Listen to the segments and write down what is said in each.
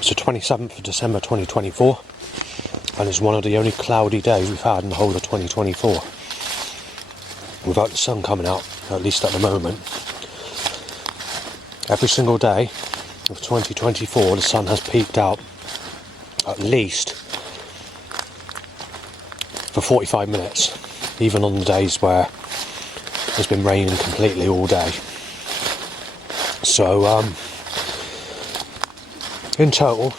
It's the 27th of December 2024, and it's one of the only cloudy days we've had in the whole of 2024. Without the sun coming out, at least at the moment. Every single day of 2024, the sun has peaked out at least for 45 minutes, even on the days where it's been raining completely all day. So, in total,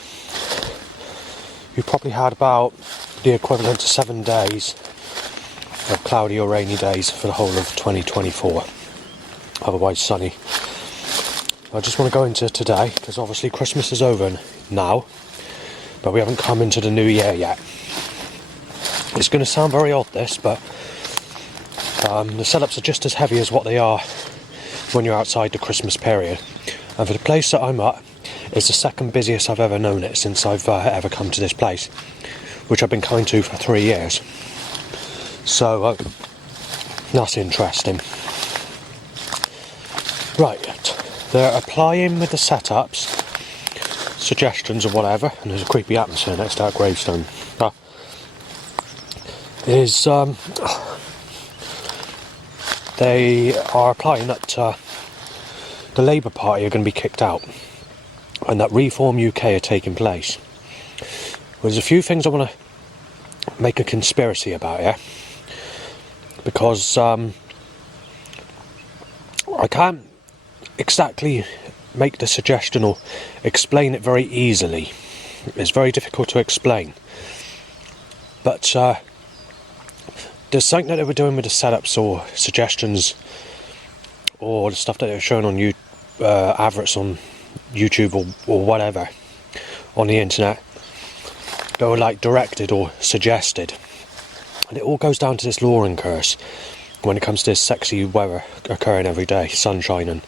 you've probably had about the equivalent to 7 days of cloudy or rainy days for the whole of 2024. Otherwise sunny. I just want to go into today, because obviously Christmas is over now, but we haven't come into the new year yet. It's going to sound very odd this, but the setups are just as heavy as what they are when you're outside the Christmas period. And for the place that I'm at, it's the second busiest I've ever known it since I've ever come to this place, which I've been coming to for 3 years. So that's interesting. Right, they're applying with the setups, suggestions or whatever, and there's a creepy atmosphere next to that gravestone. They are applying that the Labour Party are going to be kicked out, and that Reform UK are taking place. There's a few things I want to make a conspiracy about here, because I can't exactly make the suggestion or explain it very easily. It's very difficult to explain. But there's something that they were doing with the setups or suggestions or the stuff that they were showing on adverts on YouTube or whatever on the internet that were like directed or suggested. And it all goes down to this law and curse when it comes to this sexy weather occurring every day, sunshine and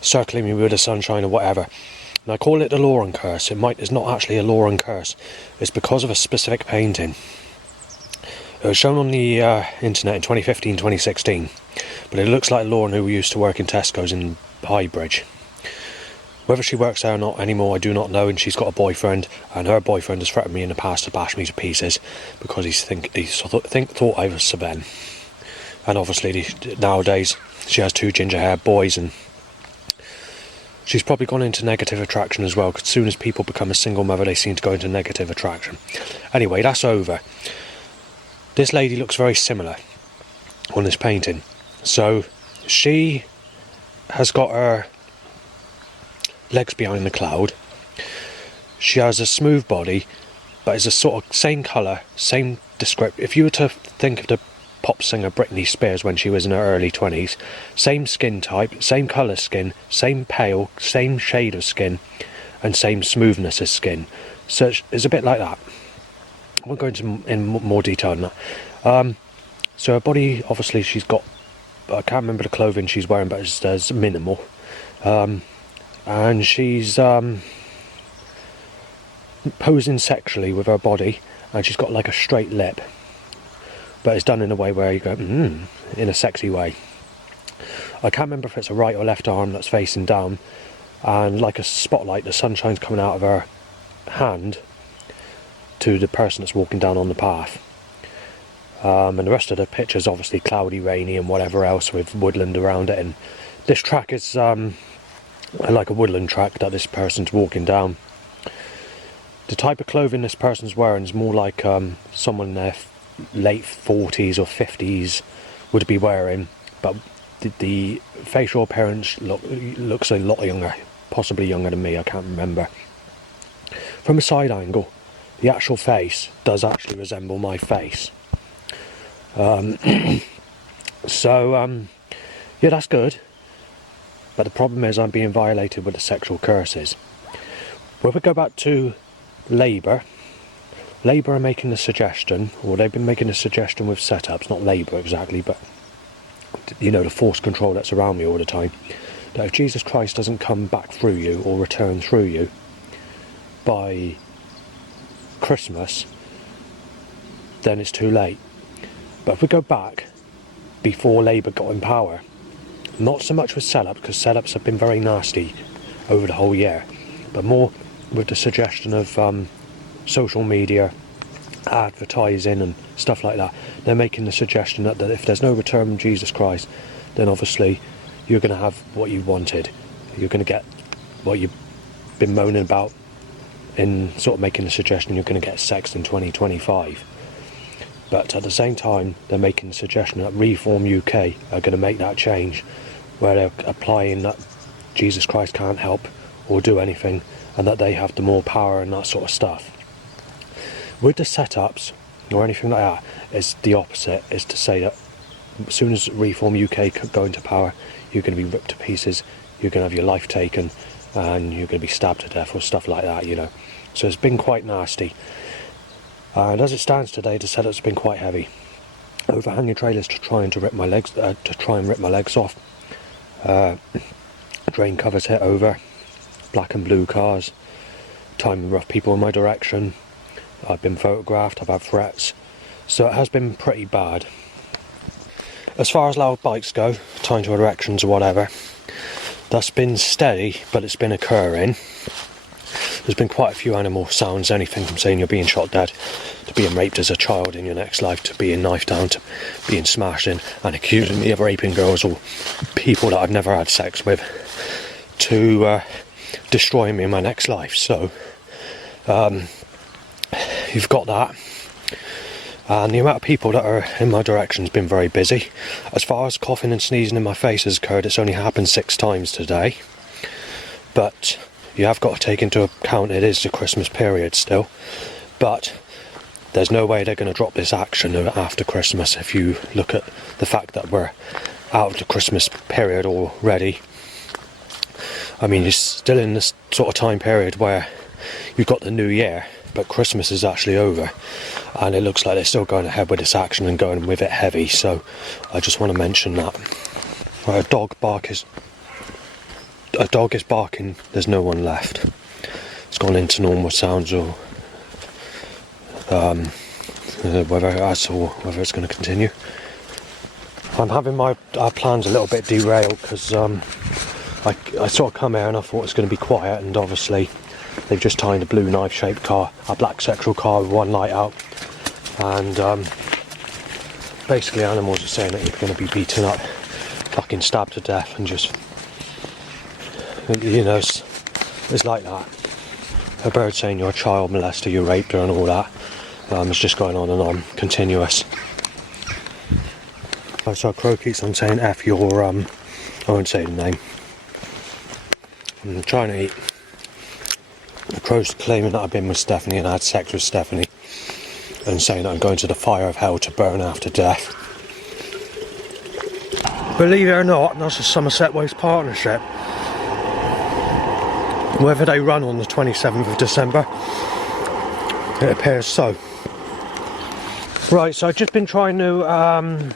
circling me with the sunshine or whatever. And I call it the law and curse. It's not actually a law and curse. It's because of a specific painting. It was shown on the internet in 2015, 2016, but it looks like Lauren, who used to work in Tesco's in Highbridge. Whether she works there or not anymore, I do not know, and she's got a boyfriend, and her boyfriend has threatened me in the past to bash me to pieces because he thought I was Sven. And obviously nowadays she has 2 ginger haired boys, and she's probably gone into negative attraction as well, because as soon as people become a single mother they seem to go into negative attraction. Anyway, that's over. This lady looks very similar on this painting. So she has got her legs behind the cloud. She has a smooth body, but it's a sort of same colour, same description. If you were to think of the pop singer Britney Spears when she was in her early 20s, same skin type, same colour skin, same pale, same shade of skin, and same smoothness of skin. So it's a bit like that. I won't go into more detail than that. So her body, obviously she's got, I can't remember the clothing she's wearing, but it's minimal. And she's posing sexually with her body, and she's got like a straight lip, but it's done in a way where you go, in a sexy way. I can't remember if it's a right or left arm that's facing down, and like a spotlight, the sunshine's coming out of her hand to the person that's walking down on the path. And the rest of the picture's obviously cloudy, rainy and whatever else with woodland around it, and this track is like a woodland track that this person's walking down. The type of clothing this person's wearing is more like someone in their late 40s or 50s would be wearing, but the facial appearance looks a lot younger, possibly younger than me, I can't remember. From a side angle, the actual face does actually resemble my face. Yeah, that's good. But the problem is I'm being violated with the sexual curses. When we go back to Labour are making a suggestion, or they've been making a suggestion with setups, not Labour exactly, but you know, the force control that's around me all the time, that if Jesus Christ doesn't come back through you or return through you by Christmas, then it's too late. But if we go back before Labour got in power, not so much with setups, because setups have been very nasty over the whole year, but more with the suggestion of social media, advertising and stuff like that, they're making the suggestion that if there's no return from Jesus Christ, then obviously you're going to have what you wanted. You're going to get what you've been moaning about, in sort of making the suggestion you're going to get sex in 2025. But at the same time, they're making the suggestion that Reform UK are going to make that change, where they're applying that Jesus Christ can't help or do anything, and that they have the more power and that sort of stuff. With the setups or anything like that, it's the opposite. Is to say that as soon as Reform UK go into power, you're going to be ripped to pieces, you're going to have your life taken, and you're going to be stabbed to death or stuff like that, you know. So it's been quite nasty. And as it stands today, the setup's been quite heavy. Overhanging trailers to try and rip my legs off. Drain covers hit over. Black and blue cars. Timing rough people in my direction. I've been photographed. I've had threats. So it has been pretty bad. As far as loud bikes go, tying to directions or whatever, that's been steady, but it's been occurring. There's been quite a few animal sounds, anything from saying you're being shot dead, to being raped as a child in your next life, to being knifed down, to being smashed in and accusing me of raping girls or people that I've never had sex with, to destroying me in my next life. So you've got that. And the amount of people that are in my direction has been very busy. As far as coughing and sneezing in my face has occurred, it's only happened 6 times today. But you have got to take into account it is the Christmas period still. But there's no way they're going to drop this action after Christmas if you look at the fact that we're out of the Christmas period already. I mean, you're still in this sort of time period where you've got the new year, but Christmas is actually over. And it looks like they're still going ahead with this action and going with it heavy. So I just want to mention that. Right, a dog is barking, there's no one left. It's gone into normal sounds, or whether it has or whether it's going to continue. I'm having my plans a little bit derailed because I sort of come here and I thought it was going to be quiet, and obviously they've just tied a blue knife shaped car, a black sexual car with one light out, and basically animals are saying that you're going to be beaten up, fucking stabbed to death, and just, you know, it's like that. A bird saying you're a child molester, you raped her and all that. It's just going on and on, continuous. So Crow keeps on saying F your, I won't say the name. I'm trying to eat. The Crow's claiming that I've been with Stephanie and I had sex with Stephanie, and saying that I'm going to the fire of hell to burn after death. Believe it or not, that's a Somerset Waste partnership. Whether they run on the 27th of December, it appears so. Right, so I've just been trying to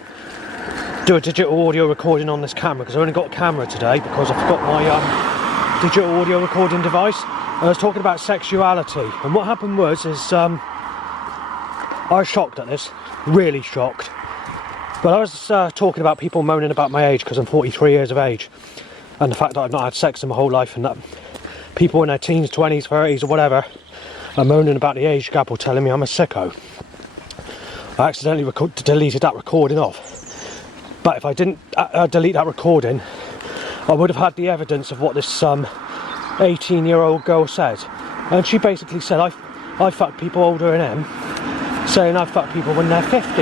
do a digital audio recording on this camera, because I only got a camera today because I forgot my digital audio recording device. I was talking about sexuality, and what happened was I was shocked at this, really shocked. But I was talking about people moaning about my age, because I'm 43 years of age, and the fact that I've not had sex in my whole life, and that people in their teens, 20s, 30s or whatever are moaning about the age gap or telling me I'm a sicko. I accidentally deleted that recording off. But if I didn't delete that recording, I would have had the evidence of what this 18-year-old girl said. And she basically said, I fuck people older than them, saying I fuck people when they're 50s.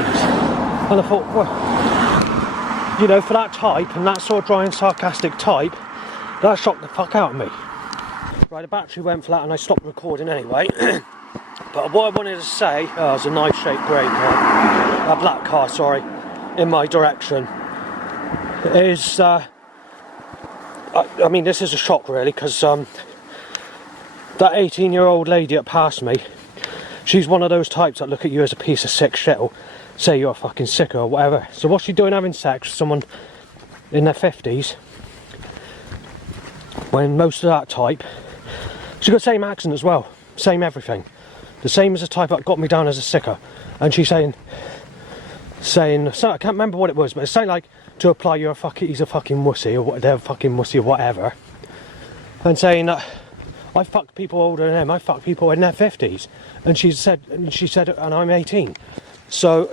And I thought, well, you know, for that type, and that sort of dry and sarcastic type, that shocked the fuck out of me. Right, the battery went flat and I stopped recording anyway. But what I wanted to say, there's a nice shaped grey car, a black car, sorry, in my direction, is, I mean, this is a shock really, because that 18-year-old lady that passed me, she's one of those types that look at you as a piece of sick shit, or say you're a fucking sicko or whatever. So what's she doing having sex with someone in their 50s, when most of that type, she's got the same accent as well, same everything, the same as the type that got me down as a sicko. And she's saying, so I can't remember what it was, but it's saying like, to apply he's a fucking wussy, or they're a fucking wussy or whatever, and saying that I fuck people older than him. I fuck people in their 50s. And she said, and I'm 18. So,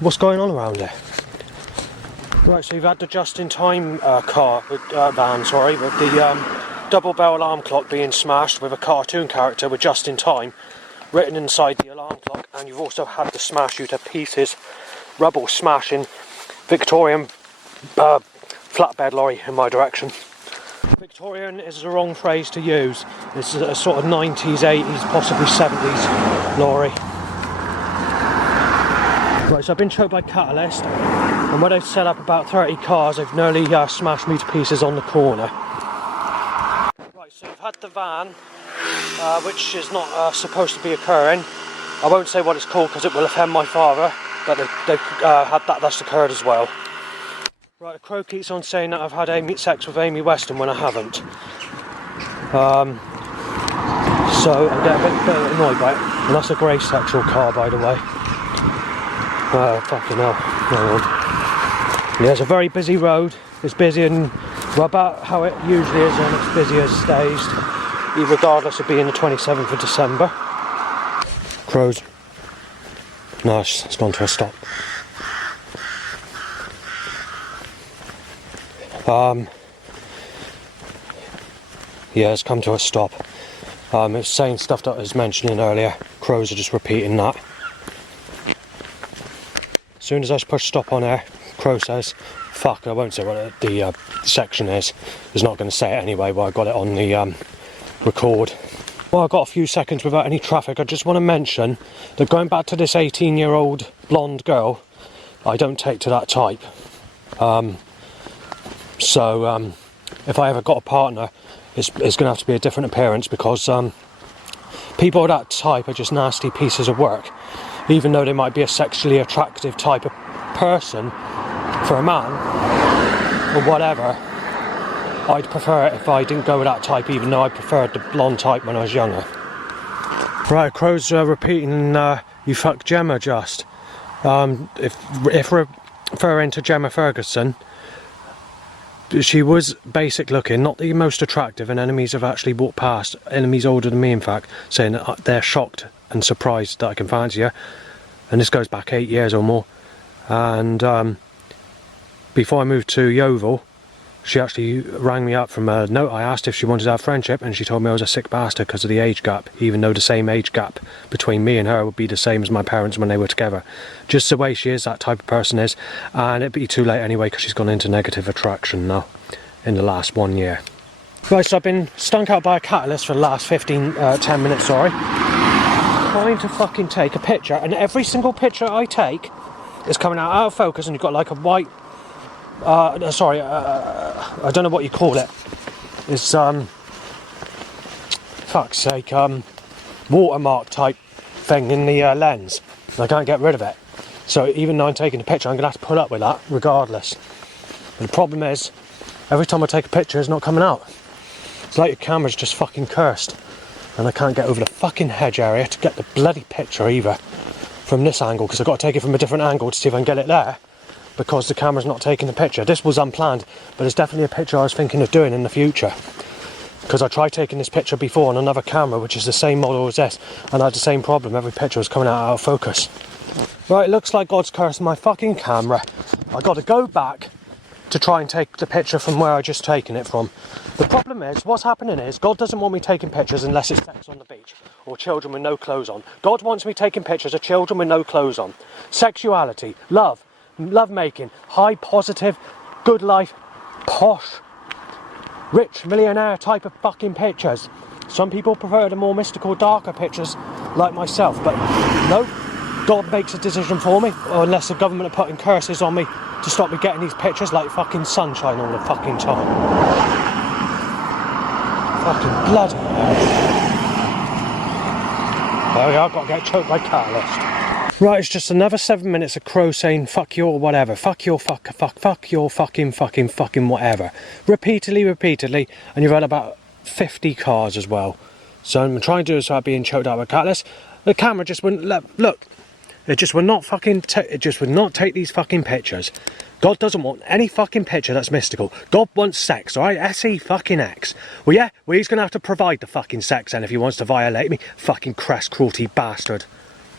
what's going on around there? Right, so you've had the just-in-time van, sorry, with the double bell alarm clock being smashed with a cartoon character with just-in-time written inside the alarm clock, and you've also had the smash you to pieces, rubble smashing Victorian flatbed lorry in my direction. Victorian is the wrong phrase to use. It's a sort of 90s, 80s, possibly 70s lorry. Right, so I've been choked by Catalyst, and when they've set up about 30 cars, they've nearly smashed me to pieces on the corner. Right, so you've had the van, which is not supposed to be occurring. I won't say what it's called because it will offend my father, but they've had that's occurred as well. Right, a crow keeps on saying that I've had sex with Amy Weston when I haven't. So I get a bit annoyed by it. And that's a grey sexual car, by the way. Fucking hell. Hang on. Yeah, it's a very busy road. It's busy and about how it usually is, and it's busy as it stays, regardless of being the 27th of December. Crows. Nice, it's gone to a stop. Yeah, it's come to a stop. It's saying stuff that I was mentioning earlier. Crows are just repeating that. As soon as I push stop on air, Crow says, fuck, I won't say what the section is. He's not going to say it anyway, but I got it on the record. Well, I've got a few seconds without any traffic. I just want to mention that going back to this 18-year-old blonde girl, I don't take to that type. So if I ever got a partner, it's going to have to be a different appearance, because people of that type are just nasty pieces of work. Even though they might be a sexually attractive type of person for a man, or whatever, I'd prefer it if I didn't go with that type, even though I preferred the blonde type when I was younger. Right, Crow's repeating, you fucked Gemma just. If referring to Gemma Ferguson, she was basic looking, not the most attractive, and enemies have actually walked past, enemies older than me in fact, saying that they're shocked and surprised that I can fancy her. And this goes back 8 years or more. And before I moved to Yeovil, she actually rang me up from a note. I asked if she wanted to have friendship, and she told me I was a sick bastard because of the age gap, even though the same age gap between me and her would be the same as my parents when they were together. Just the way she is, that type of person is, and it'd be too late anyway because she's gone into negative attraction now in the last 1 year. Right, so I've been stunk out by a catalyst for the last 10 minutes, sorry, trying to fucking take a picture, and every single picture I take is coming out of focus, and you've got like a white I don't know what you call it. It's fuck's sake, watermark type thing in the lens. And I can't get rid of it. So even though I'm taking a picture, I'm gonna have to put up with that regardless. And the problem is, every time I take a picture, it's not coming out. It's like your camera's just fucking cursed, and I can't get over the fucking hedge area to get the bloody picture either from this angle, because I've got to take it from a different angle to see if I can get it there, because the camera's not taking the picture. This was unplanned, but it's definitely a picture I was thinking of doing in the future, because I tried taking this picture before on another camera which is the same model as this, and I had the same problem. Every picture was coming out of focus. Right, it looks like God's cursed my fucking camera. I got to go back to try and take the picture from where I just taken it from. The problem is, what's happening is, God doesn't want me taking pictures unless it's sex on the beach or children with no clothes on. God wants me taking pictures of children with no clothes on. Sexuality, love making, high positive, good life, posh, rich millionaire type of fucking pictures. Some people prefer the more mystical, darker pictures like myself, but no, God makes a decision for me, or unless the government are putting curses on me to stop me getting these pictures like fucking sunshine all the fucking time. Fucking blood. There we are, I've got to get choked by catalyst. Right, it's just another 7 minutes of Crow saying fuck your whatever, fuck your fuck your fucking whatever. Repeatedly, and you've had about 50 cars as well. So I'm trying to do this without being choked out by catalyst. The camera just wouldn't let, look, It just would not fucking, it just would not take these fucking pictures. God doesn't want any fucking picture that's mystical. God wants sex, alright? S-E fucking X. Well, yeah, well, he's gonna have to provide the fucking sex then if he wants to violate me. Fucking crass cruelty bastard.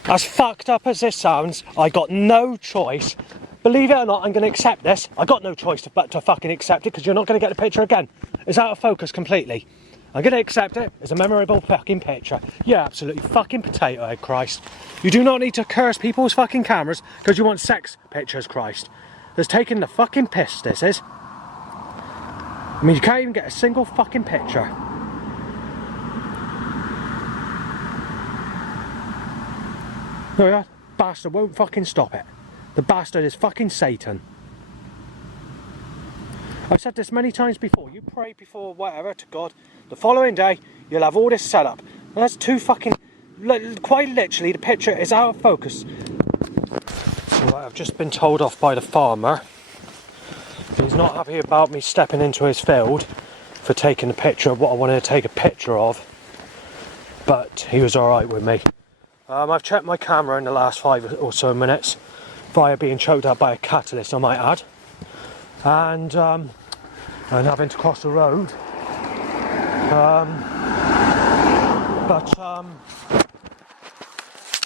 As fucked up as this sounds, I got no choice. Believe it or not, I'm gonna accept this. I got no choice but to fucking accept it, because you're not gonna get the picture again. It's out of focus completely. I'm gonna accept it. It's a memorable fucking picture. Yeah, absolutely fucking potato head, Christ. You do not need to curse people's fucking cameras because you want sex pictures, Christ. That's taking the fucking piss, this is. I mean, you can't even get a single fucking picture. No, that bastard won't fucking stop it. The bastard is fucking Satan. I've said this many times before. You pray before whatever to God. The following day, you'll have all this set up. And that's too fucking... Quite literally, the picture is out of focus. So I've just been told off by the farmer. He's not happy about me stepping into his field for taking a picture of what I wanted to take a picture of. But he was alright with me. I've checked my camera in the last 5 or so minutes via being choked out by a catalyst, I might add. And having to cross the road.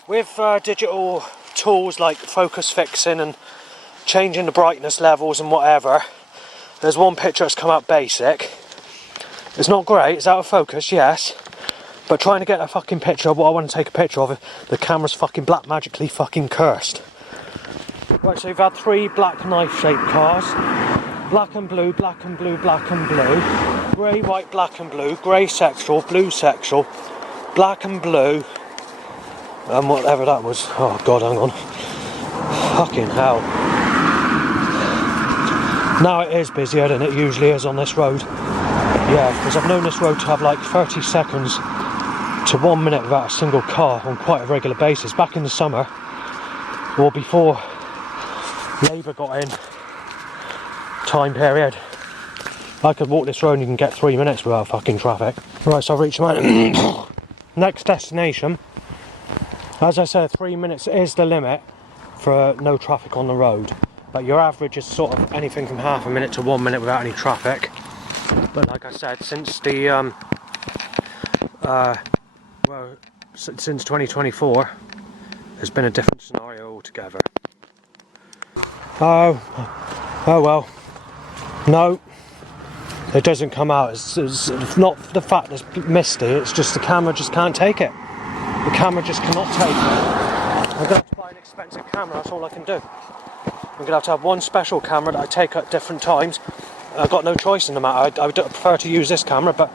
With digital tools like focus fixing and changing the brightness levels and whatever, there's one picture that's come out basic. It's not great, it's out of focus, yes, but trying to get a fucking picture of what I want to take a picture of, the camera's fucking black magically fucking cursed. Right, so you've had 3 black knife shaped cars. Black and blue, black and blue, black and blue. Grey, white, black and blue. Grey sexual, blue sexual. Black and blue. And whatever that was. Oh god, hang on. Fucking hell. Now it is busier than it usually is on this road. Yeah, because I've known this road to have like 30 seconds to 1 minute without a single car on quite a regular basis. Back in the summer, or before Labour got in time period, I could walk this road and you can get 3 minutes without fucking traffic. Right, so I've reached my next destination. As I said, 3 minutes is the limit for no traffic on the road, but your average is sort of anything from half a minute to 1 minute without any traffic. But like I said, since the since 2024, there's been a different scenario altogether. Oh well. No, it doesn't come out. It's not the fact it's misty, it's just the camera just can't take it. The camera just cannot take it. I'm going to have to buy an expensive camera, that's all I can do. I'm going to have one special camera that I take at different times. I've got no choice in the matter. I would prefer to use this camera, but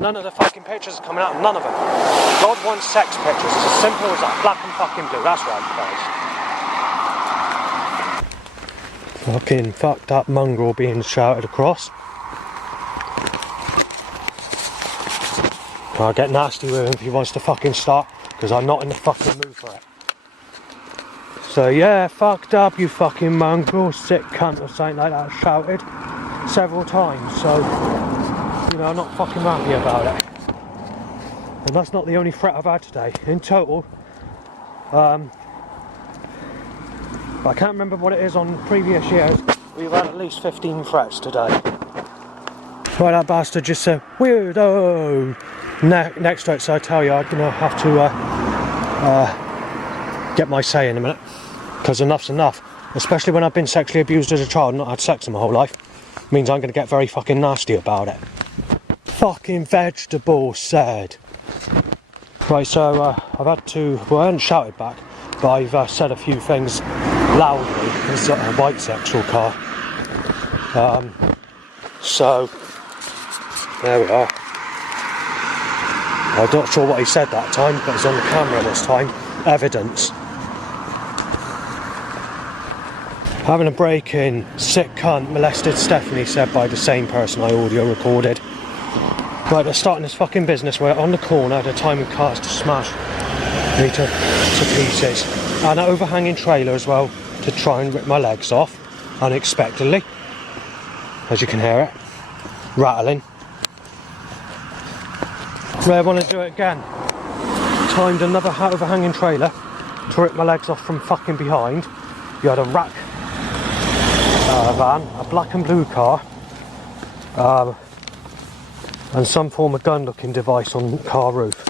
none of the fucking pictures are coming out, none of them. God wants sex pictures, it's as simple as that. Black and fucking blue, that's right, guys. Fucking fucked up mongrel being shouted across. I'll get nasty with him if he wants to fucking start, because I'm not in the fucking mood for it. So yeah, fucked up, you fucking mongrel, sick cunt or something like that, shouted several times. So, you know, I'm not fucking happy about it. And that's not the only threat I've had today. In total, I can't remember what it is on previous years. We've had at least 15 threats today. Right, that bastard just said, weirdo! Next to it, so I tell you, I'm going to have to get my say in a minute. Because enough's enough. Especially when I've been sexually abused as a child and not had sex in my whole life. Means I'm going to get very fucking nasty about it. Fucking vegetable said. Right, so I've had to, well, I haven't shouted back, but I've said a few things loudly. This is a white sexual car. So, there we are. I'm not sure what he said that time, but it's on the camera this time. Evidence. Having a break in, sick cunt molested Stephanie, said by the same person I audio recorded. Right, they're starting this fucking business where on the corner they're timing cars to smash me to pieces. And an overhanging trailer as well to try and rip my legs off unexpectedly. As you can hear it. Rattling. Right, I want to do it again. Timed another overhanging trailer to rip my legs off from fucking behind. You had a rack van, a black and blue car, and some form of gun looking device on the car roof.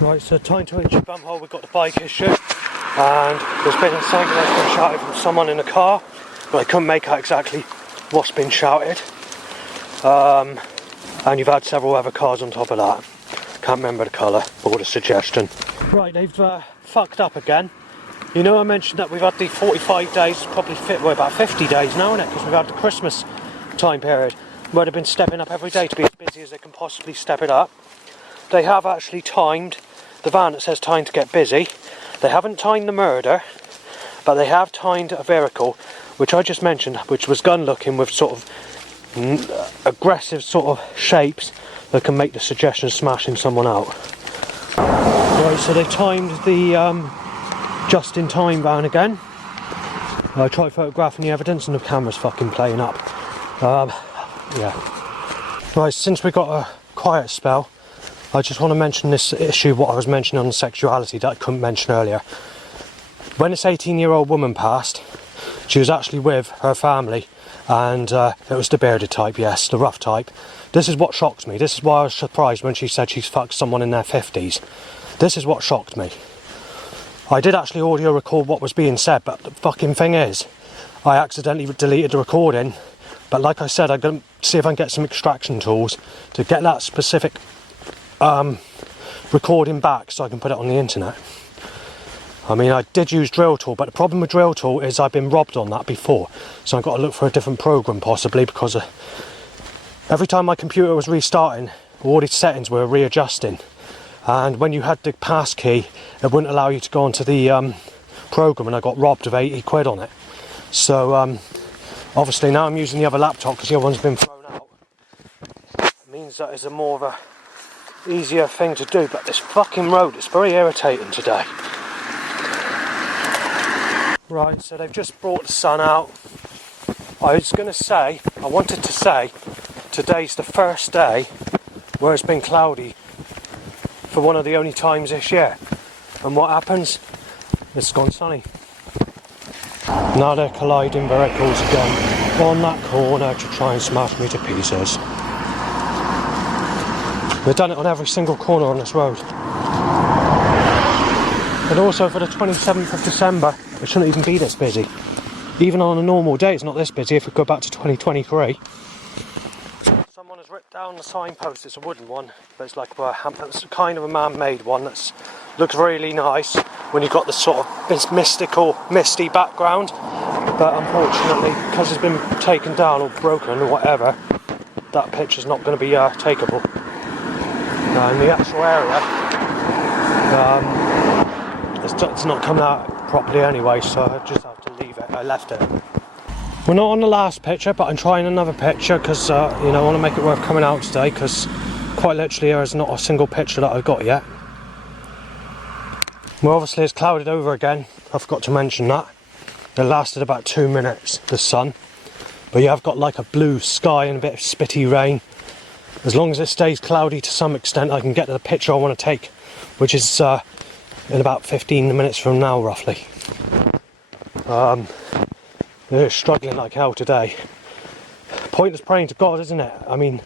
Right, so time to issue bumhole. We've got the bike issue, and there's been something that's been shouted from someone in the car, but I couldn't make out exactly what's been shouted. And you've had several other cars on top of that. Can't remember the colour or the suggestion. Right, they've fucked up again. You know, I mentioned that we've had the 45 days, probably we're about 50 days now, isn't it? Because we've had the Christmas time period where they've been stepping up every day to be as busy as they can possibly step it up. They have actually timed the van that says time to get busy. They haven't timed the murder, but they have timed a vehicle, which I just mentioned, which was gun looking with sort of aggressive sort of shapes that can make the suggestion of smashing someone out. Right, so they timed the just-in-time van again. I tried photographing the evidence and the camera's fucking playing up. Yeah. Right, since we got a quiet spell, I just want to mention this issue, what I was mentioning on sexuality that I couldn't mention earlier. When this 18-year-old woman passed, she was actually with her family, and it was the bearded type, yes, the rough type. This is what shocked me. This is why I was surprised when she said she's fucked someone in their 50s. This is what shocked me. I did actually audio record what was being said, but the fucking thing is, I accidentally deleted the recording. But like I said, I'm going to see if I can get some extraction tools to get that specific recording back so I can put it on the internet. I mean, I did use Drill Tool, but the problem with Drill Tool is I've been robbed on that before. So I've got to look for a different program possibly, because every time my computer was restarting, all these settings were readjusting. And when you had the pass key, it wouldn't allow you to go onto the program, and I got robbed of 80 quid on it. So obviously now I'm using the other laptop because the other one's been thrown out. It means that it's a more of a easier thing to do, but this fucking road is very irritating today. Right, so they've just brought the sun out. I wanted to say, today's the first day where it's been cloudy for one of the only times this year. And what happens? It's gone sunny. Now they're colliding vehicles again on that corner to try and smash me to pieces. They've done it on every single corner on this road. And also for the 27th of December, it shouldn't even be this busy. Even on a normal day, it's not this busy if we go back to 2023. Someone has ripped down the signpost. It's a wooden one, but it's like it's kind of a man-made one that looks really nice when you've got this sort of this mystical, misty background. But unfortunately, because it's been taken down or broken or whatever, that picture's not going to be takeable. In the actual area, it's not coming out properly anyway, so I just have to leave it. I left it. We're not on the last picture, but I'm trying another picture because I want to make it worth coming out today, because quite literally there is not a single picture that I've got yet. Well, obviously it's clouded over again. I forgot to mention that. It lasted about 2 minutes, the sun. But you have got like a blue sky and a bit of spitty rain. As long as it stays cloudy to some extent, I can get to the picture I want to take, which is in about 15 minutes from now, roughly. They're struggling like hell today. Pointless praying to God, isn't it? I mean,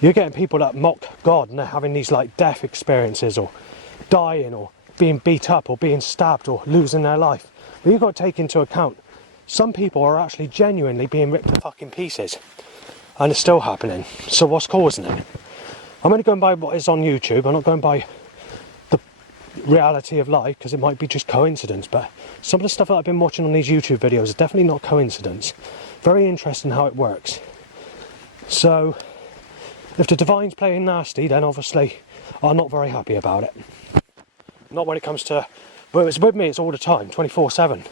you're getting people that mock God and they're having these like death experiences, or dying, or being beat up, or being stabbed, or losing their life. But you've got to take into account, some people are actually genuinely being ripped to fucking pieces. And it's still happening. So what's causing it? I'm only going by what is on YouTube. I'm not going by the reality of life, because it might be just coincidence. But some of the stuff that I've been watching on these YouTube videos is definitely not coincidence. Very interesting how it works. So if the divine's playing nasty, then obviously I'm not very happy about it. Not when it comes to, well, it's with me, it's all the time, 24/7.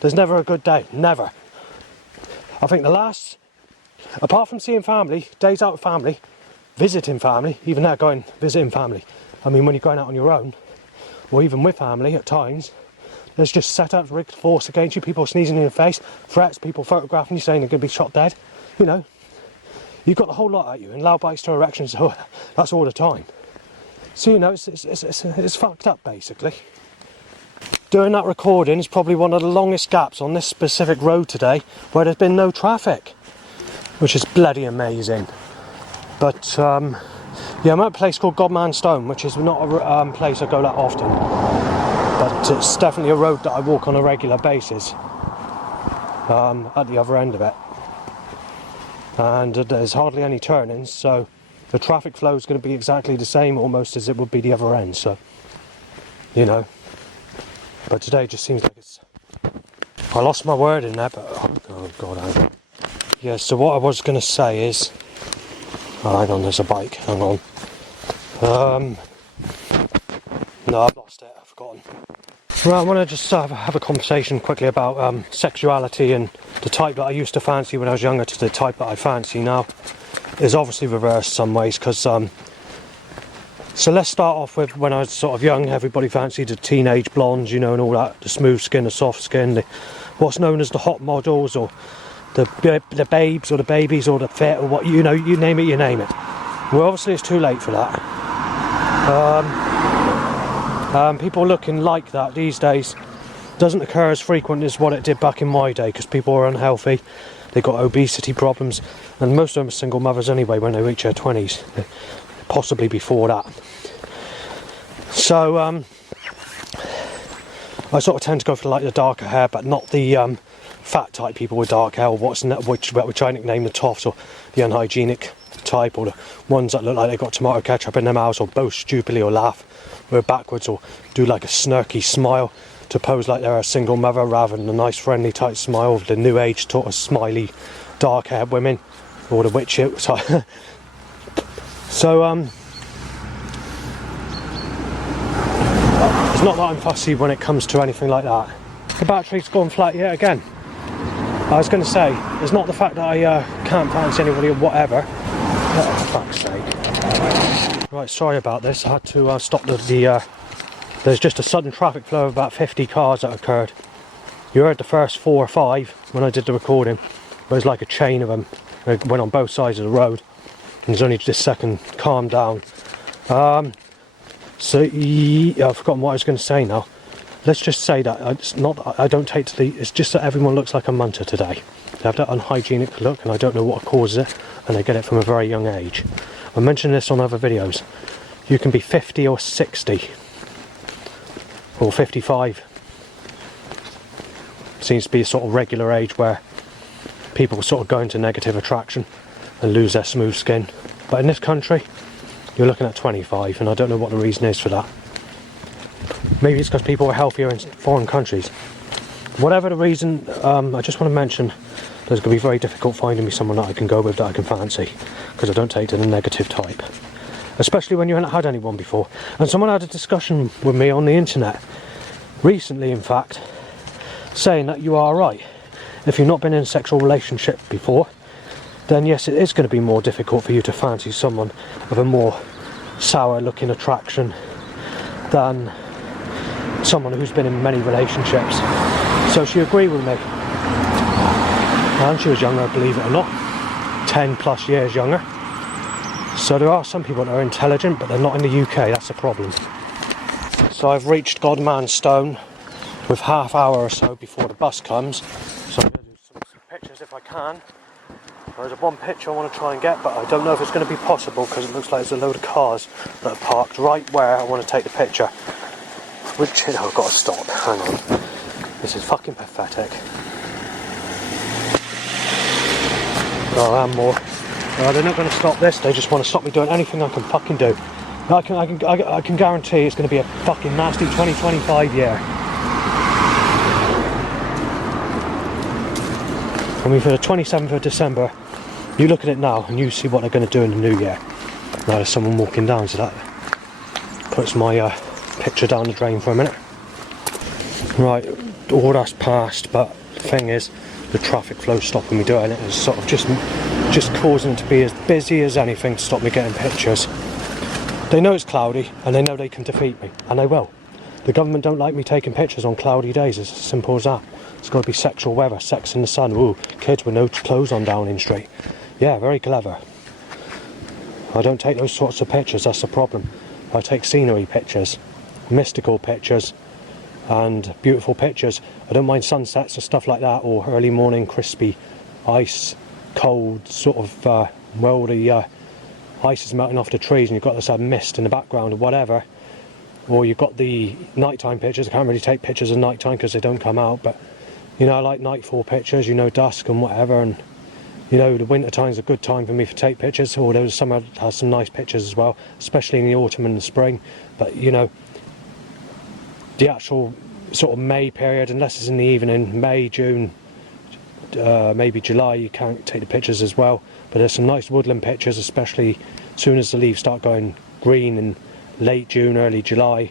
There's never a good day, never. I think the last, apart from seeing family, days out with family, visiting family, even there going visiting family. I mean, when you're going out on your own, or even with family at times, there's just set-ups, rigged force against you, people sneezing in your face, threats, people photographing you saying they're going to be shot dead. You know, you've got the whole lot at you, and loud bites to erections, so that's all the time. So, you know, it's fucked up, basically. Doing that recording is probably one of the longest gaps on this specific road today where there's been no traffic, which is bloody amazing. But yeah, I'm at a place called Godmanstone, which is not a place I go that often, but it's definitely a road that I walk on a regular basis at the other end of it. And there's hardly any turnings, so the traffic flow is going to be exactly the same almost as it would be the other end, so you know. But today just seems like it's... I lost my word in there, but oh god. Yeah, so what I was going to say is... Oh, hang on, there's a bike, hang on. No, I've lost it, I've forgotten. Right, I want to just have a conversation quickly about sexuality, and the type that I used to fancy when I was younger to the type that I fancy now is obviously reversed some ways, because so let's start off with when I was sort of young. Everybody fancied the teenage blondes, you know, and all that, the smooth skin, the soft skin, what's known as the hot models, or the babes, or the babies, or the fit, or what, you know, you name it, you name it. Well, obviously it's too late for that. People looking like that these days doesn't occur as frequent as what it did back in my day, because people are unhealthy, they got obesity problems, and most of them are single mothers anyway when they reach their 20s, possibly before that. So I sort of tend to go for like the darker hair, but not the fat type people with dark hair, or which I nickname the toffs, or the unhygienic type, or the ones that look like they got tomato ketchup in their mouths, or boast stupidly, or laugh, or backwards, or do like a snarky smile to pose like they're a single mother, rather than a nice friendly type smile of the new age sort of smiley dark haired women, or the witch. So it's not that I'm fussy when it comes to anything like that. The battery's gone flat yet again. I was going to say, it's not the fact that I can't fancy anybody or whatever. Oh, for fuck's sake. Right, sorry about this. I had to stop there's just a sudden traffic flow of about 50 cars that occurred. You heard the first 4 or 5 when I did the recording. It was like a chain of them. They went on both sides of the road. And there's only this second calmed down. So I've forgotten what I was going to say now. Let's just say that it's not. I don't take to the. It's just that everyone looks like a munter today. They have that unhygienic look, and I don't know what causes it, and they get it from a very young age. I mentioned this on other videos. You can be 50 or 60 or 55. Seems to be a sort of regular age where people sort of go into negative attraction and lose their smooth skin. But in this country, you're looking at 25, and I don't know what the reason is for that. Maybe it's because people are healthier in foreign countries. Whatever the reason, I just want to mention that it's going to be very difficult finding me someone that I can go with, that I can fancy, because I don't take to the negative type. Especially when you haven't had anyone before. And someone had a discussion with me on the internet, recently in fact, saying that you are right. If you've not been in a sexual relationship before, then yes, it is going to be more difficult for you to fancy someone of a more sour looking attraction than someone who's been in many relationships. So she agreed with me. And she was younger, believe it or not, 10 plus years younger. So there are some people that are intelligent, but they're not in the UK, that's the problem. So I've reached Godmanstone with half hour or so before the bus comes. So I'm going to do some pictures if I can. There's one picture I want to try and get, but I don't know if it's going to be possible because it looks like there's a load of cars that are parked right where I want to take the picture. Which, I've got to stop, hang on. This is fucking pathetic. Oh, and more. They're not going to stop this, they just want to stop me doing anything I can fucking do. I can guarantee it's going to be a fucking nasty 2025 year. I mean, for the 27th of December, you look at it now and you see what they're going to do in the new year. Now there's someone walking down, so that puts my picture down the drain for a minute. Right, all that's passed, but the thing is, the traffic flow stopping me doing it is sort of just causing it to be as busy as anything to stop me getting pictures. They know it's cloudy, and they know they can defeat me, and they will. The government don't like me taking pictures on cloudy days, it's as simple as that. It's got to be sexual weather, sex in the sun, ooh, kids with no clothes on Downing Street. Yeah, very clever. I don't take those sorts of pictures, that's the problem. I take scenery pictures, mystical pictures, and beautiful pictures. I don't mind sunsets and stuff like that, or early morning crispy ice, cold sort of where the ice is melting off the trees and you've got this mist in the background or whatever. Or you've got the nighttime pictures. I can't really take pictures of nighttime because they don't come out, but you know, I like nightfall pictures, you know, dusk and whatever. And you know, the winter time's a good time for me to take pictures, although summer has some nice pictures as well, especially in the autumn and the spring. But you know, the actual sort of May period, unless it's in the evening, May, June, maybe July, you can't take the pictures as well. But there's some nice woodland pictures, especially as soon as the leaves start going green in late June, early July,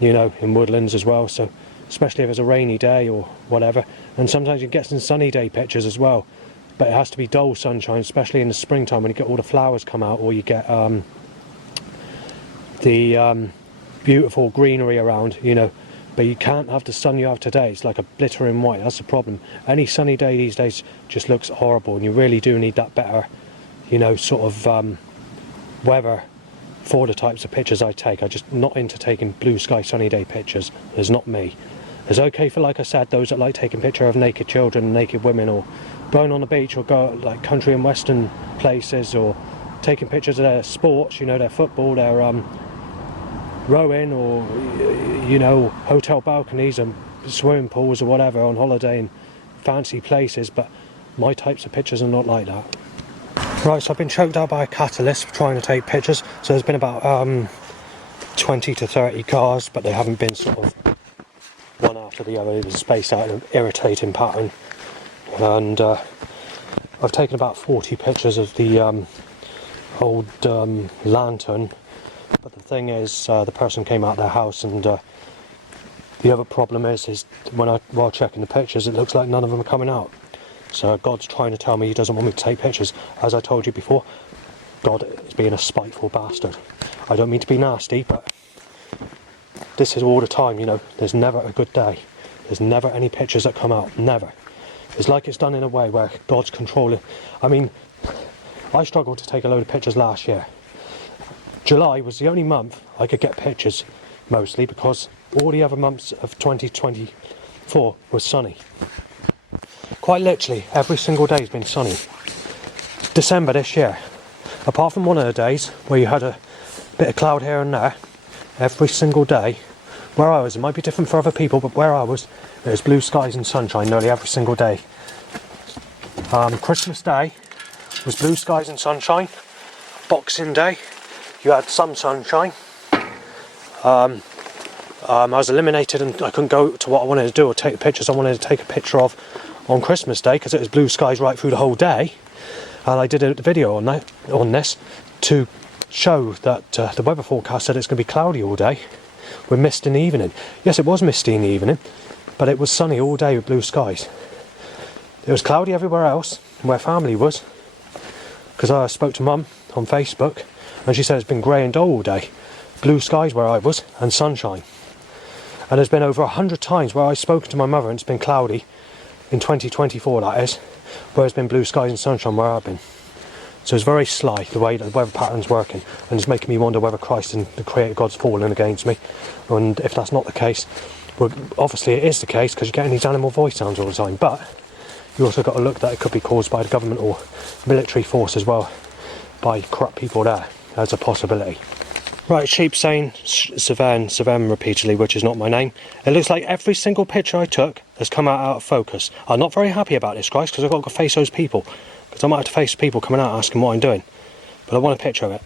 you know, in woodlands as well. So especially if it's a rainy day or whatever. And sometimes you get some sunny day pictures as well, but it has to be dull sunshine, especially in the springtime when you get all the flowers come out, or you get the beautiful greenery around, you know. But you can't have the sun you have today. It's like a glittering white. That's the problem. Any sunny day these days just looks horrible, and you really do need that better, you know, sort of weather for the types of pictures I take. I'm just not into taking blue sky sunny day pictures. It's not me. It's okay for, like I said, those that like taking picture of naked children and naked women, or going on the beach, or go like country and western places, or taking pictures of their sports, you know, their football, their rowing, or you know, hotel balconies and swimming pools or whatever, on holiday in fancy places. But my types of pictures are not like that. Right, so I've been choked out by a catalyst for trying to take pictures. So there's been about 20 to 30 cars, but they haven't been sort of one after the other. It was spaced out in an irritating pattern. And I've taken about 40 pictures of the old lantern. But the thing is, the person came out of their house, and the other problem is while checking the pictures, it looks like none of them are coming out. So God's trying to tell me he doesn't want me to take pictures. As I told you before, God is being a spiteful bastard. I don't mean to be nasty, but this is all the time, you know. There's never a good day. There's never any pictures that come out. Never. It's like it's done in a way where God's controlling. I mean, I struggled to take a load of pictures last year. July was the only month I could get pictures, mostly because all the other months of 2024 was sunny. Quite literally, every single day has been sunny. December this year, apart from one of the days where you had a bit of cloud here and there, every single day, where I was, it might be different for other people, but where I was, it was blue skies and sunshine nearly every single day. Christmas Day was blue skies and sunshine. Boxing Day, you had some sunshine. I was eliminated and I couldn't go to what I wanted to do or take the pictures I wanted to take a picture of on Christmas Day because it was blue skies right through the whole day. And I did a video on this to show that the weather forecast said it's going to be cloudy all day with mist in the evening. Yes, it was misty in the evening, but it was sunny all day with blue skies. It was cloudy everywhere else where family was, because I spoke to Mum on Facebook and she said it's been grey and dull all day. Blue skies where I was and sunshine. And there's been over 100 times where I've spoken to my mother and it's been cloudy in 2024, that is, where it's been blue skies and sunshine where I've been. So it's very sly the way the weather pattern's working, and it's making me wonder whether Christ and the Creator God's fallen against me. And if that's not the case, well, obviously it is the case because you're getting these animal voice sounds all the time, but you also got to look that it could be caused by the government or military force as well, by corrupt people there. That's a possibility. Right, sheep saying Savem repeatedly, which is not my name. It looks like every single picture I took has come out of focus. I'm not very happy about this, Christ, because I've got to face those people. Because I might have to face people coming out asking what I'm doing. But I want a picture of it.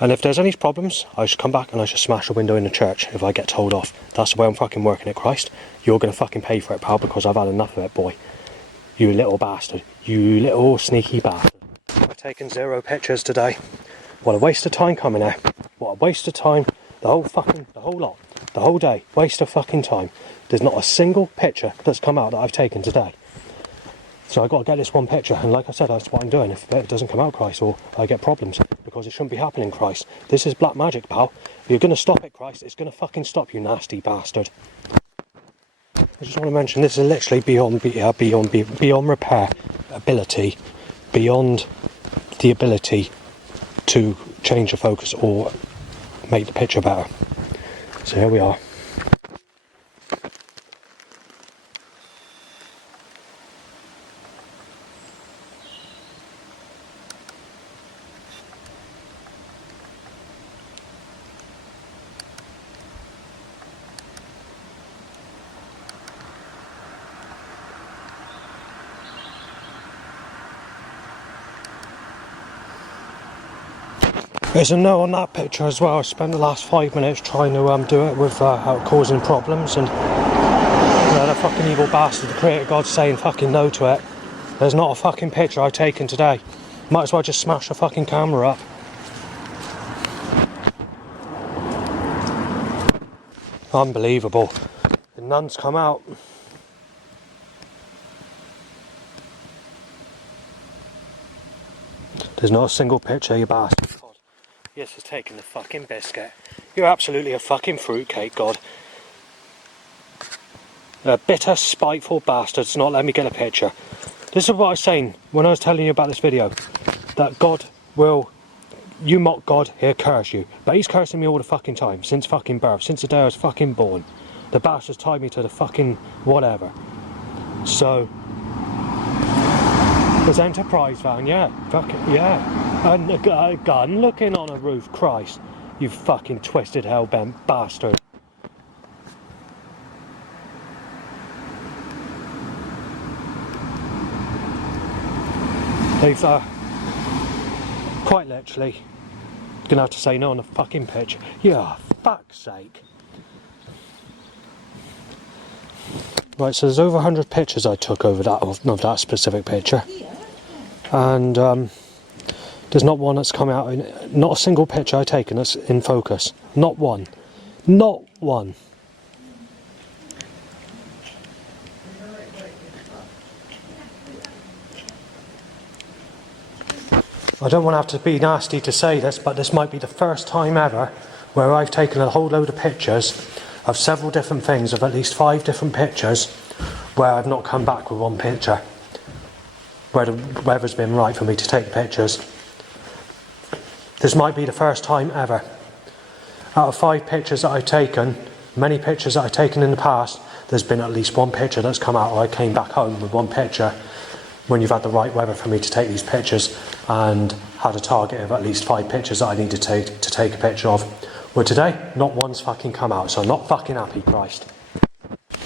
And if there's any problems, I should come back and I should smash a window in the church if I get told off. That's the way I'm fucking working it, Christ. You're going to fucking pay for it, pal, because I've had enough of it, boy. You little bastard. You little sneaky bastard. I've taken 0 pictures today. What a waste of time coming here. What a waste of time. The whole lot. The whole day. Waste of fucking time. There's not a single picture that's come out that I've taken today. So I've got to get this one picture, and like I said, that's what I'm doing. If it doesn't come out, Christ, or I get problems, because it shouldn't be happening, Christ. This is black magic, pal. If you're going to stop it, Christ, it's going to fucking stop, you nasty bastard. I just want to mention, this is literally beyond repair ability, beyond the ability to change the focus or make the picture better. So here we are. There's a no on that picture as well. I spent the last 5 minutes trying to do it without causing problems, and the fucking evil bastard, the creator God, saying fucking no to it. There's not a fucking picture I've taken today. Might as well just smash the fucking camera up. Unbelievable. The nun's come out. There's not a single picture, you bastard. God. Yes, it's taking the fucking biscuit. You're absolutely a fucking fruitcake, God. A bitter, spiteful bastard's not letting me get a picture. This is what I was saying when I was telling you about this video. That God will... You mock God, he'll curse you. But he's cursing me all the fucking time. Since fucking birth. Since the day I was fucking born. The bastard's tied me to the fucking whatever. So... There's Enterprise van, yeah. Fucking, yeah. And a gun looking on a roof. Christ. You fucking twisted hellbent bastard. They've, quite literally, gonna have to say no on the fucking pitch. Yeah, fuck's sake. Right, so there's over 100 pictures I took over that of that specific picture, and there's not one that's come out. Not a single picture I've taken that's in focus. Not one. Not one. I don't want to have to be nasty to say this, but this might be the first time ever where I've taken a whole load of pictures of several different things, of at least 5 different pictures, where I've not come back with one picture, where the weather's been right for me to take pictures. This might be the first time ever. Out of 5 pictures that I've taken, many pictures that I've taken in the past, there's been at least one picture that's come out, or I came back home with one picture when you've had the right weather for me to take these pictures, and had a target of at least 5 pictures that I need to take a picture of. Well, today, not one's fucking come out, so I'm not fucking happy, Christ.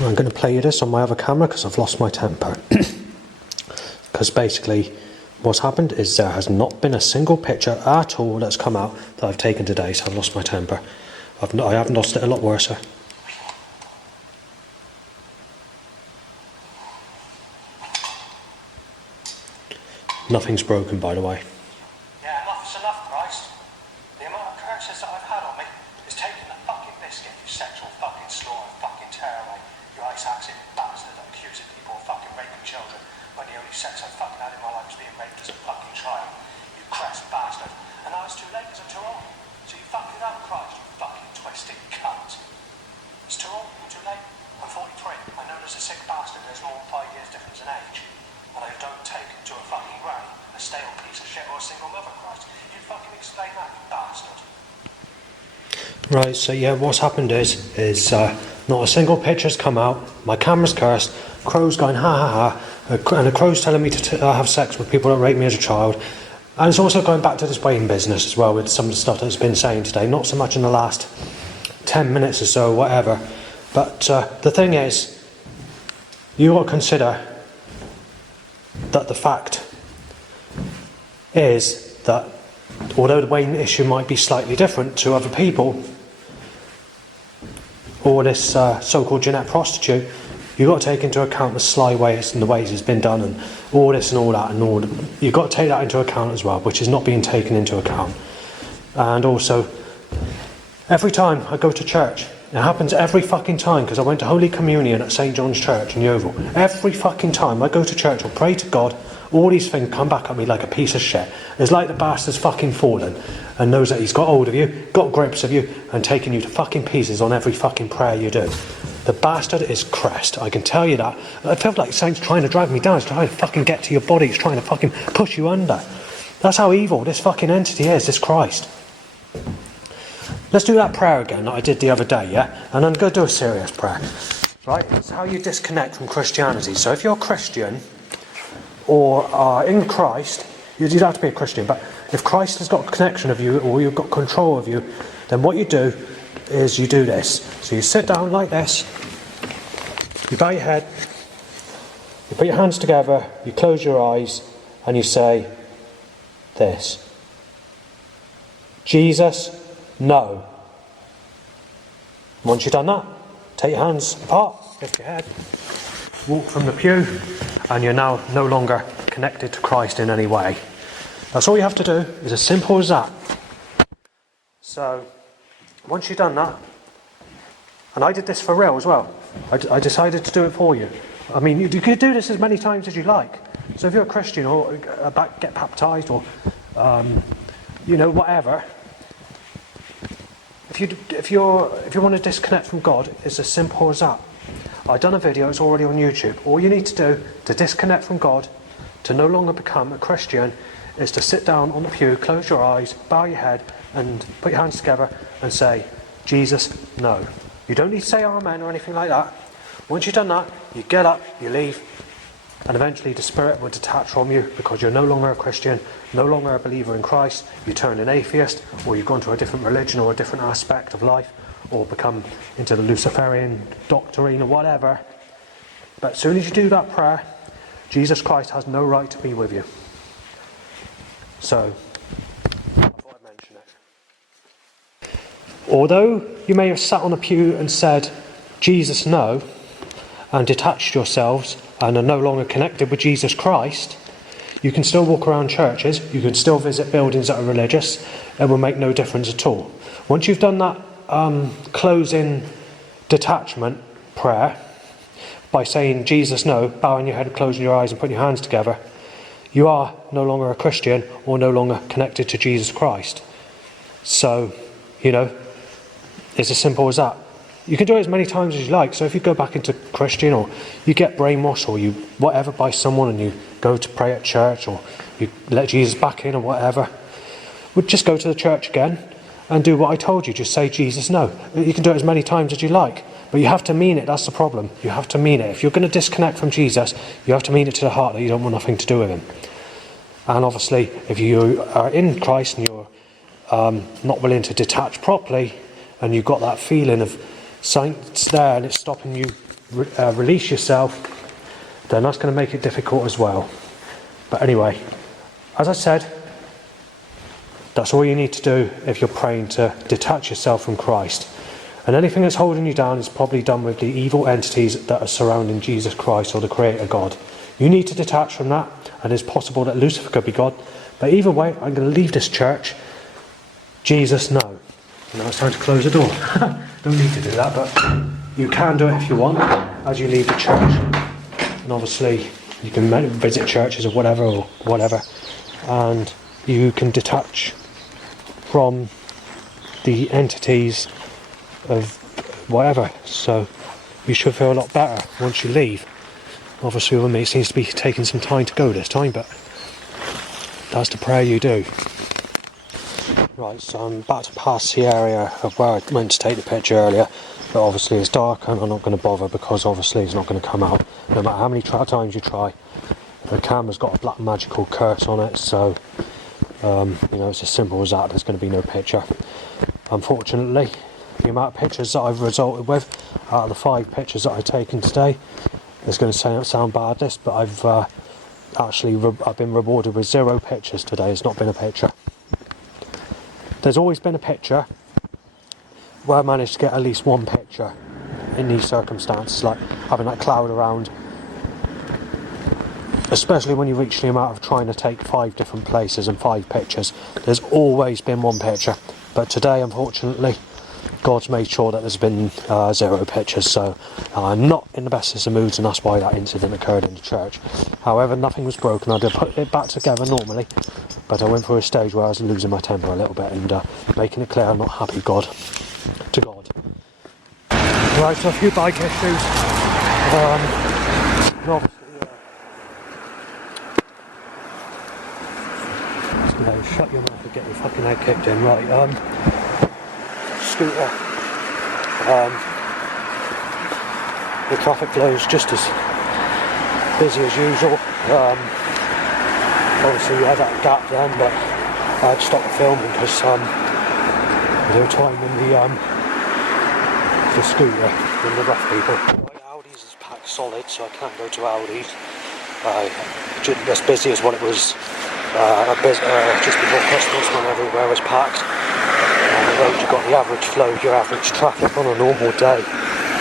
I'm going to play you this on my other camera because I've lost my temper. Because basically, what's happened is there has not been a single picture at all that's come out that I've taken today, so I've lost my temper. I haven't lost it a lot worse. Nothing's broken, by the way. Yeah, enough is enough, Christ. The amount of curses that I've had on me is taking the fucking biscuit, you sexual fucking slaughter, fucking tearaway, you ice-axing bastard that accusing people of fucking raping children when the only sex I've fucking had in my life was being raped as a fucking child. You crass bastard. And now it's too late because I'm too old. So you fucked it up, Christ, you fucking twisted cunt. It's too old, I'm too late. I'm 43. I know there's a sick bastard, there's more than 5 years difference in age. And I don't take to a fucking granny, a stale piece of shit, or a single mother, Christ. You fucking explain that, you bastard. Right, so yeah, what's happened is not a single picture's come out, my camera's cursed, Crow's going ha ha ha, and the Crow's telling me to have sex with people that raped me as a child. And it's also going back to this weighing business as well, with some of the stuff that's been saying today, not so much in the last 10 minutes or so, whatever. But the thing is, you got to consider that the fact is that although the weighing issue might be slightly different to other people, or this so-called Jeanette prostitute, you've got to take into account the sly ways and the ways it's been done, and all this and all that, and all. You've got to take that into account as well, which is not being taken into account. And also, every time I go to church, it happens every fucking time, because I went to Holy Communion at St John's Church in Yeovil. Every fucking time I go to church or pray to God, all these things come back at me like a piece of shit. It's like the bastard's fucking fallen and knows that he's got hold of you, got grips of you, and taking you to fucking pieces on every fucking prayer you do. The bastard is crest, I can tell you that. I feel like Saint's trying to drag me down, it's trying to fucking get to your body, it's trying to fucking push you under. That's how evil this fucking entity is, this Christ. Let's do that prayer again that I did the other day, yeah? And I'm going to do a serious prayer. Right? It's how you disconnect from Christianity. So if you're a Christian, or are in Christ, you don't have to be a Christian, but if Christ has got a connection of you, or you've got control of you, then what you do is you do this. So you sit down like this, you bow your head, you put your hands together, you close your eyes, and you say this. Jesus, no. Once you've done that, take your hands apart, lift your head, walk from the pew, and you're now no longer connected to Christ in any way. That's all you have to do. It's as simple as that. So, once you've done that, and I did this for real as well. I decided to do it for you. I mean, you could do this as many times as you like. So if you're a Christian or get baptised or, whatever, if you want to disconnect from God, it's as simple as that. I've done a video, it's already on YouTube. All you need to do to disconnect from God, to no longer become a Christian, is to sit down on the pew, close your eyes, bow your head, and put your hands together and say, Jesus, no. You don't need to say amen or anything like that. Once you've done that, you get up, you leave, and eventually the Spirit will detach from you because you're no longer a Christian, no longer a believer in Christ. You turn an atheist, or you've gone to a different religion or a different aspect of life, or become into the Luciferian doctrine or whatever. But as soon as you do that prayer, Jesus Christ has no right to be with you. So, I thought I'd mention it. Although you may have sat on a pew and said, Jesus, no, and detached yourselves and are no longer connected with Jesus Christ, you can still walk around churches, you can still visit buildings that are religious, it will make no difference at all. Once you've done that closing detachment prayer, by saying Jesus no, bowing your head, closing your eyes and putting your hands together, you are no longer a Christian or no longer connected to Jesus Christ. So, it's as simple as that. You can do it as many times as you like. So if you go back into Christian, or you get brainwashed, or you whatever by someone, and you go to pray at church, or you let Jesus back in or whatever, would just go to the church again and do what I told you. Just say Jesus no. You can do it as many times as you like, but you have to mean it. That's the problem. You have to mean it. If you're going to disconnect from Jesus, you have to mean it to the heart that you don't want nothing to do with him. And obviously, if you are in Christ and you're not willing to detach properly, and you've got that feeling of something's there and it's stopping you release yourself, then that's going to make it difficult as well. But anyway, as I said, that's all you need to do if you're praying to detach yourself from Christ. And anything that's holding you down is probably done with the evil entities that are surrounding Jesus Christ or the Creator God. You need to detach from that, and it's possible that Lucifer could be God. But either way, I'm going to leave this church. Jesus, no. Now it's time to close the door. Don't need to do that, but you can do it if you want as you leave the church. And obviously you can visit churches or whatever, and you can detach from the entities of whatever. So you should feel a lot better once you leave. Obviously with me it seems to be taking some time to go this time, but that's the prayer you do. Right, so I'm about to pass the area of where I went to take the picture earlier, but obviously it's dark and I'm not going to bother because obviously it's not going to come out no matter how many times you try. The camera's got a black magical curse on it, so it's as simple as that. There's going to be no picture. Unfortunately, the amount of pictures that I've resulted with out of the 5 pictures that I've taken today, it's going to sound bad this, but I've been rewarded with 0 pictures today. It's not been a picture. There's always been a picture where I managed to get at least 1 picture in these circumstances, like having that cloud around, especially when you reach the amount of trying to take 5 different places and 5 pictures. There's always been 1 picture, but today unfortunately God's made sure that there's been 0 pictures, so I'm not in the bestest of moods, and that's why that incident occurred in the church. However, nothing was broken. I did put it back together normally, but I went through a stage where I was losing my temper a little bit and making it clear I'm not happy to God. Right, so a few bike issues. Shut your mouth and get your fucking head kicked in. Right, scooter. The traffic flow is just as busy as usual. Obviously we had that gap then, but I had to stop filming because they were timing the scooter with the rough people. Right, Aldi's is packed solid, so I can't go to Aldi's. As busy as what it was just before Christmas when everywhere was packed. got the average flow, your average traffic on a normal day.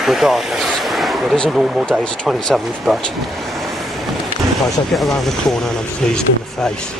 Regardless, it is a normal day, it's the 27th, but as I get around the corner and I'm sneezed in the face,